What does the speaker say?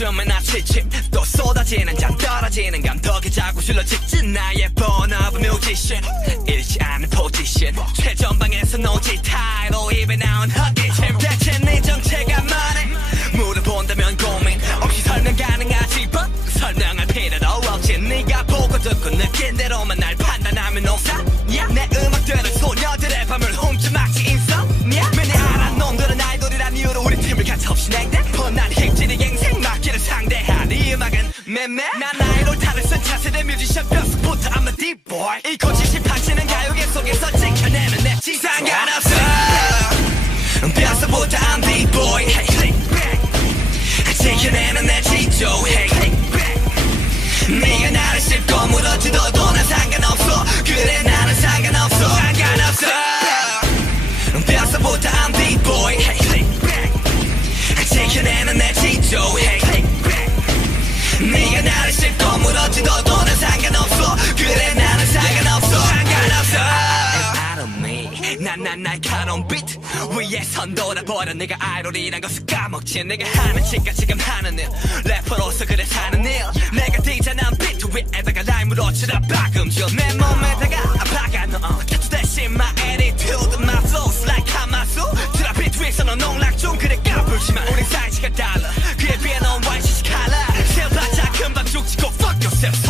요즘은 아침침 또 쏟아지는 잠 떨어지는 감독에 자꾸 실러짓진 나의 본업은 뮤지션 잃지 않는 포지션 최전방에서 노지 타이로 입에 나온 헛기침 대체 네 정체가 뭐래 물어본다면 고민 없이 설명 가능하지 but 설명할 필요도 없지 네가 보고 듣고 느낀 대로만 날 판단하면 옥사야 내 음악들은 소녀들의 밤을 훔쳐막지 인썸니아 매니 알아 놈들은 아이돌이란 이유로 우리 팀을 가차없이 냉대 뻔한 핵질이 갱생 막기를 상대한 이 음악은 매매 난 아이돌 탈을 쓴 차세대 뮤지션 뼛속부터 I'm a deep boy 이 거짓이 판치는 가요계 속에서 지켜내는 내 지 상관없어 뼛속부터 I'm deep boy hey, 지켜내는 내 지조 hey, 네가 나를 씹고 물어뜯어도 난 상관없어 그래 나는 상관없어 상관없어 뼛속부터 I'm deep boy hey, 지켜내는 내 지조 hey, 네가 나를 씹고 물어뜯어도 난 상관없어 그래 나는 상관없어 상관없어 난 날카로운 비트 위에선 돌아버려 내가 아이돌이란 것을 까먹지 내가 하는 짓과 지금 하는 일 래퍼로서 그래 사는 일 내가 디자인한 비트 위에다가 라임으로 치라 박음질 내 몸에다가 박아 넣어 타투 대신 my attitude my flow's like 하마수 트라 비트 위에서 넌 농락 중 그래 까불지만 우린 사이즈가 달라 그에 비해 넌 완전히 칼라 세워봤자 금방 죽지고 fuck yourself